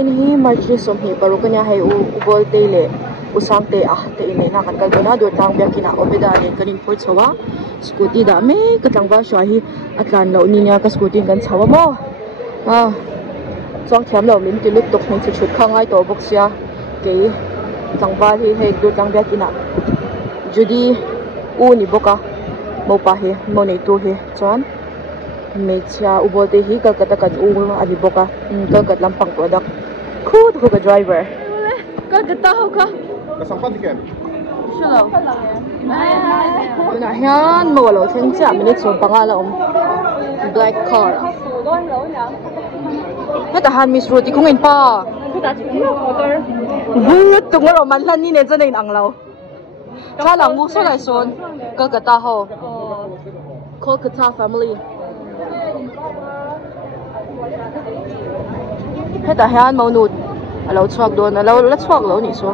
in hi marching som hi parukanya hai u bol te le usang te te in na kan kal kona do tang bia kina obeda le kanin por chawa scooty da me katlang ba shwa hi atlan lo ni nya ka scooty kan chawa mo chong thiam lo lim ti lut tok ni chu chut khangai to box ya ke tlang ba hi he do tang bia kina judi u ni boka mo pa hi mo nei tu hi chon mecha ubolte hi kalkata kan u ani boka kalkat lampang product khud ko ka driver kalkata ho ka sampai tiket shalo na hian mo lo theng cha minute so pangala black car heta han miss roti kung in pa vurut tung ro man lan ni ne cha nei ang lo cha lang mu so lai son kalkata ho Kolkata family heta hian mo nu alo chuak don alo la chuak lo ni so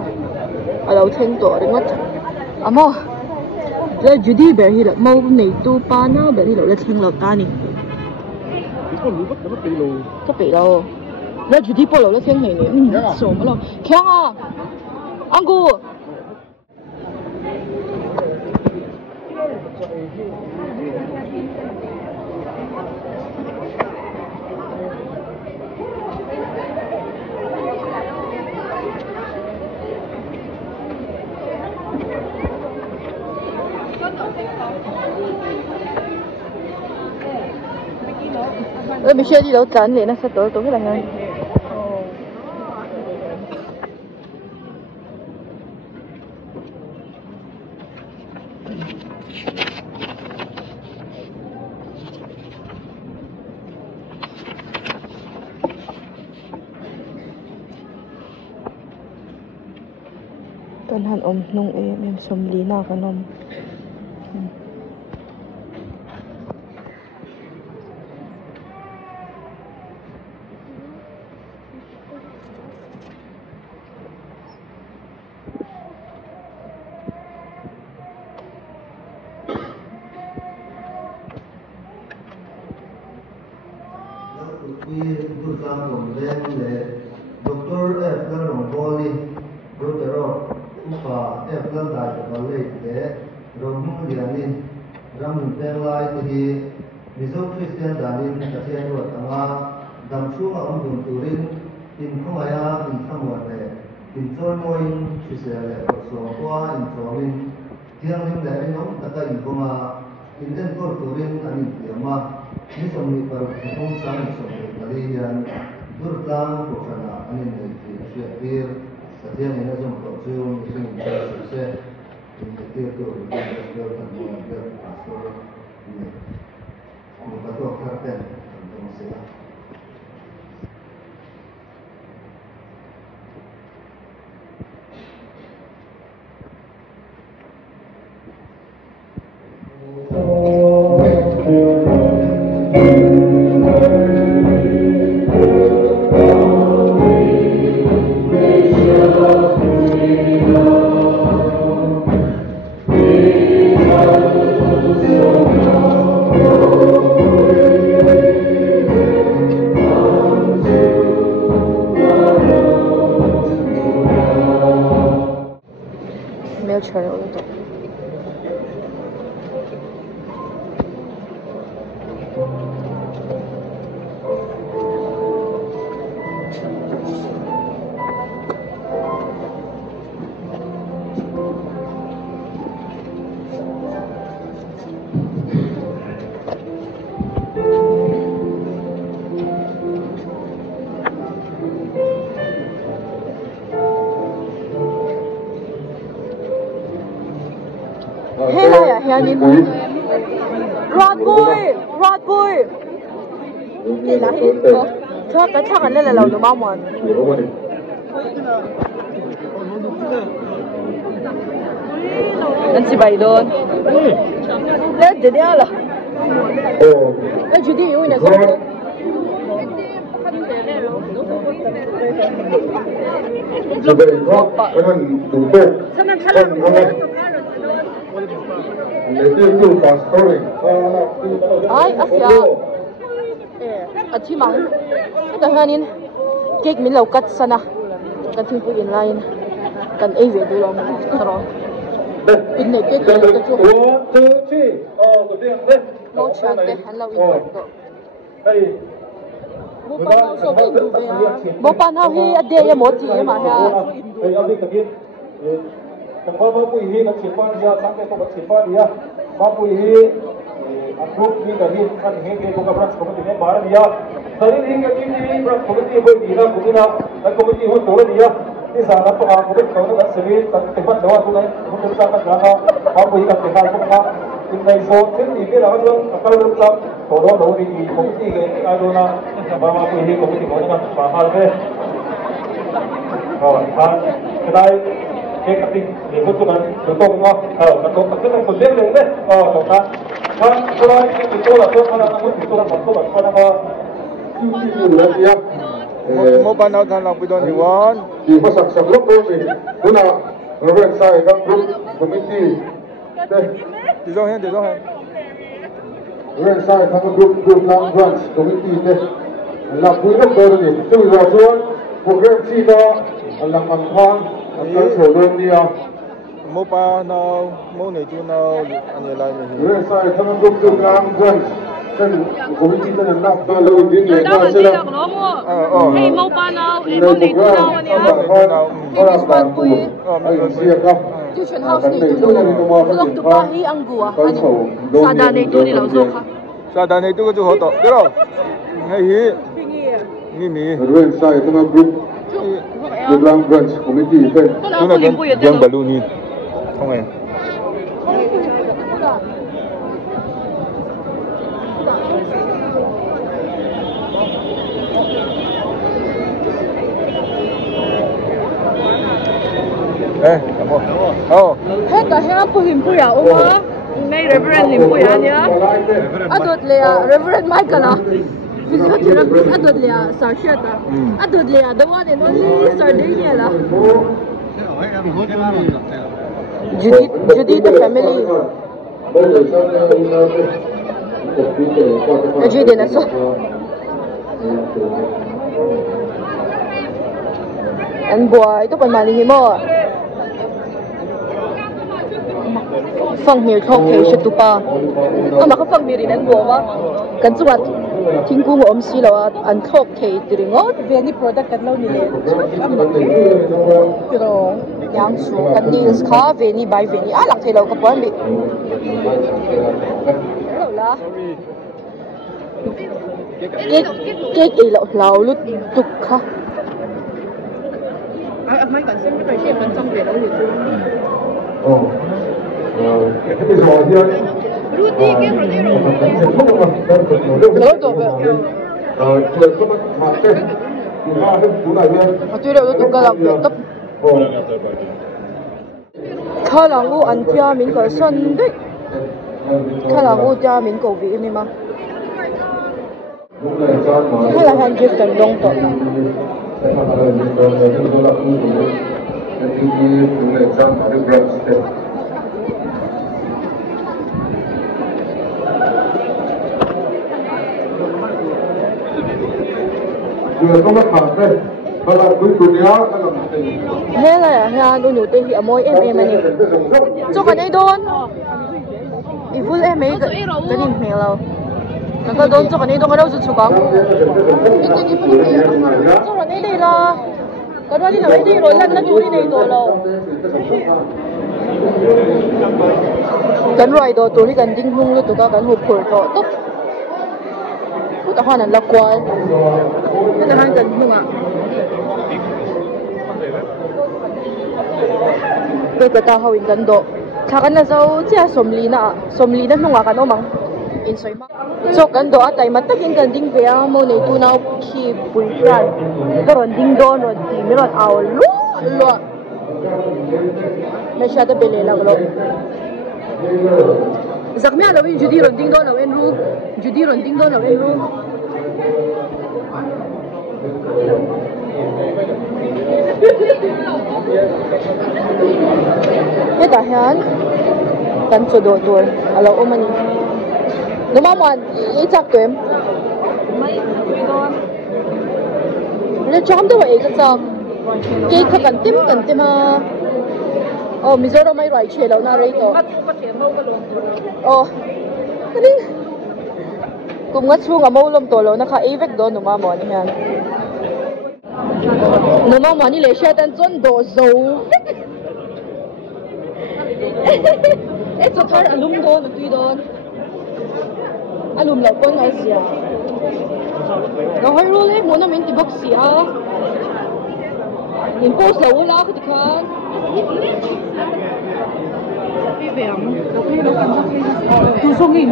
alo theng to ringot amo le judi ber hi mo nei tu pa na ber hi lo la theng lo ta ni ka pe lo le judi po lo la theng nei ni so ma lo khyang a angu mình chưa đi đấu tránh để nó sẽ tối tối là ngay tuần hàn nung em xâm lý nào con ông Doctor F là lòng boli, doctor upa F là đại và lệ để rồng liền đi, ram tên lai thì mizo Christian danin cái chuyện luật anga đam xuống ông dùng turin in không ai in tham vật này in cho môi chỉ sẽ là số qua in cho mình tiếng mình để mình nói tất cả in không in đến tôi turin anh in tiếng mà như xong mình vào không sang xong mình đi liền dur lang ko sana anin nei ti asia pir satya ni na jom ko chu ni ring se ni ti to ni se tan mo ya pastor ni pa to kharten tan se Rod boy. Cái lá hết. Thôi cái thằng này là lâu nó bao mòn. Anh chỉ bày đơn. Lên để đeo là. Lên chú đi yêu này không? Chỉ về đó, cái mình đủ tốt. Ai, Asia. Achi mang. Cái hàng này. cake min lo kat sana kan thing pu in line kan ei ve du lo mo tro in ne cake ka chu 1 2 3 oh good day lo chak te han lo in to hey mo pa na so be du ve ya mo pa na hi a de ya mo chi ma ha hey abi takin tang ba pu hi ka chi pa dia sang ke ko chi pa dia ba pu hi group ni ka hi kan he ke ko ka branch committee ne bar dia sari ring ke team ni branch committee ko dina kudina ka committee ho to dia ni sa na to a ko ko na sevi tak te pat dawa tu nai ko sa ka na ba pu hi ka te ka ko ka in dai so tin ni ke la do ka ru sa to do ni committee ke ka do na ba ma pu hi committee ko na ba hal ve rồi cái đây cái cutting thì hút cho bạn được tốt không? Bạn tốt cái này còn liếc lên đấy. Tốt ta. Cái đây cái tôi là tôi là hút tôi là bạn tôi là Mo ba na dan lang pidon iwan. Di masak sa grupo ni. Una Robert sai ka group committee. Di zo hen. Robert sai ka group lang branch committee te. La puno ko ni. Tu wa chuan program chi da lang ang khan ang so don dia. Mo pa na mo nei tu na ani lai ni. Robert sai ka group lang branch. Kan committee ta na ta lo din ni ta sila. hey mo pa na e mo nei tu na ni ha this one pu tuition house nei tu lok tu pa hi ang gua ani sada nei tu ni lo zo kha Sada nei tu ko chu ho to. Pero ngai hi mi Ruin sai ta group lang branch committee te. Tu na lim pu ye te Yang balu ni. Không ai. Cảm ơn. Hết cả hai pu him pu ya oma nei reverend him pu ya nia adot le reverend Michael a physical therapist adot le sarshia ta adot le the one and only sardinia la Judy the family Judy na so anh boy itu kan mali ni mo phong miêu thok thei she tu pa ama ka phong miêu rin an bo wa kan chuat thingkung om si lo an thok thei tiringot veni product kan lo ni le pero yang su kan ni kha veni by veni a lak thei lo ka pon bi lo la ke e lo lao lut tuk kha ai mai kan sem cái này kan trong về đâu được Cái bây giờ thì Rudy cái Lỡ rồi vậy. Chưa có bắt phạt thế. Tôi đều tôi cả làm việc tập. Khá là ngu ăn thia mình có sân đấy. Khá là ngu thia mình có vị này mà. Khá là hàng gift cần đông tổ. Thế là ha đôi nhủ tê hi môi em anh cho cái này đôn đi vui em mấy cái gì mẹ lâu nó có đôn cho cái này đôn cái đâu cho chú con cho cái này đi lo cái đó đi nào đi rồi lần nó chú đi này rồi lâu cái rồi đó tôi đi gần đinh hung luôn tụi cái hộp phổi đó tốt tụi hoa này là quái cái hai gần hung à tôi có tao hậu gần độ thà cái nào dâu chỉ sôm lì nó không có cái nào mang in soi mang cho gần độ tại mà tất nhiên gần đinh về mà này tu nào khi bùi phàn cái rồi đinh đòn rồi tìm rồi ảo luôn mấy sao tôi bể là cái giặc mẹ là bên Judy rồi đinh đòn là bên ru Judy rồi đinh đòn là bên ru cái ta hiện cần cho đồ tuổi alo ôm anh đúng không anh ít chắc tuổi le chom de wai ka chak ke kha kan tim ha oh Mizoram mai rai che lo na rei to oh ani kum nga chunga mo lom to lo na kha evek do no ma mo ni han no ma mo ni le sha tan chon do zo e cho thar alum do na tui don alum lo pon ai sia no hai ro le mo na min ti box sia in post lo la khu ti khan tu song in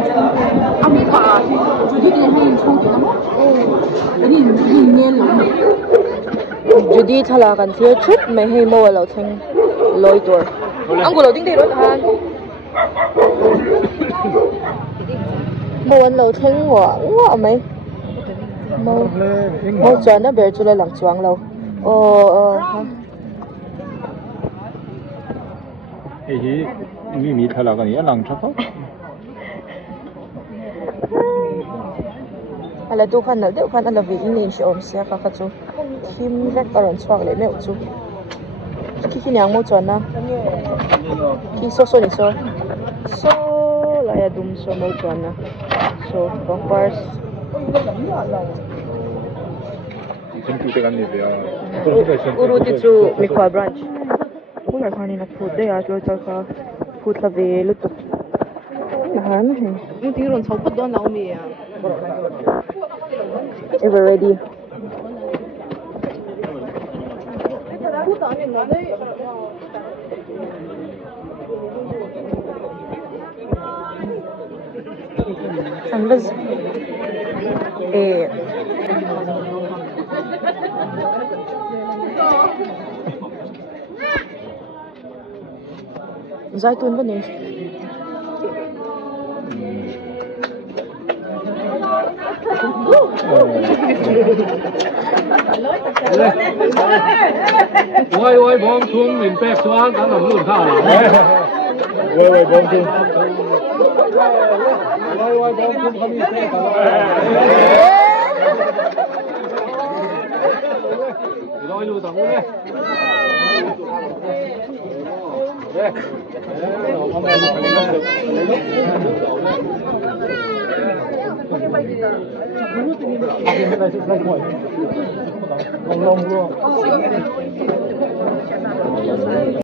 ami pa chu di ne hin chong ti mo ani ni nen lo Judy thala kan thia chup mai hei mo lo theng loi tur ang lo ding dei ro han mo an lo theng wa mai mo chan na ber chu la lang chuang lo hi mi thala kan ya lang tha ala tu khan deuh khan ala vi in shi om sia kha chu thim vek aron chuak le me chu ki nyang mo chan na ki so ni so la ya dum so mo chan na so pars 좀 뚜대간 일이야. uru ti chu mi khwa branch kula khani na food de ya lo cha kha food la ve lu tu na han he nu ti ron chau put do na mi ya ever ready Ambas zaitun ba ni Ôi bom xuống mình pek xuống ăn làm luôn thả là. Ôi bom xuống. Ôi bom xuống không bị pek à. Rồi luôn tao luôn đấy. Long luôn.